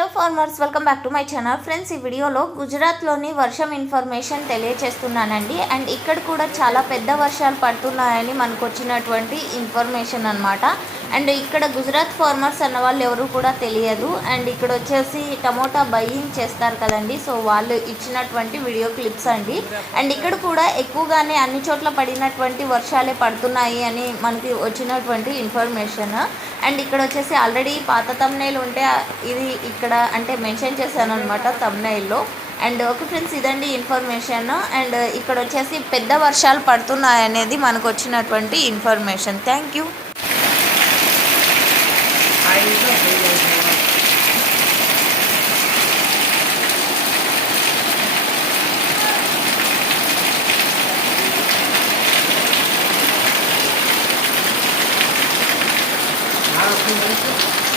Hello farmers welcome back to my channel friends ఈ వీడియోలో గుజరాత్లోని వర్షం ఇన్ఫర్మేషన్ తెలియచేస్తున్నానండి. అండ్ ఇక్కడ కూడా చాలా పెద్ద వర్షాలు పడుతున్నాయని మనకు వచ్చినటువంటి ఇన్ఫర్మేషన్ అనమాట అండ్ ఇక్కడ గుజరాత్ ఫార్మర్స్ అన్న వాళ్ళు ఎవరు కూడా తెలియదు. అండ్ ఇక్కడ వచ్చేసి టమోటా బయ్యింగ్ చేస్తారు కదండి. సో వాళ్ళు ఇచ్చినటువంటి వీడియో క్లిప్స్ అండి. అండ్ ఇక్కడ కూడా ఎక్కువగానే అన్ని చోట్ల పడినటువంటి వర్షాలే పడుతున్నాయి అని మనకి వచ్చినటువంటి ఇన్ఫర్మేషన్ అండ్ ఇక్కడ వచ్చేసి ఆల్రెడీ పాత తమ్నైల్ ఉంటే ఇది ఇక్కడ అంటే మెన్షన్ చేశాను అనమాట తమ్నైల్లో అండ్ ఓకే ఫ్రెండ్స్ ఇదండి ఇన్ఫర్మేషన్ అండ్ ఇక్కడ వచ్చేసి పెద్ద వర్షాలు పడుతున్నాయి అనేది మనకు వచ్చినటువంటి information thank you Thank you.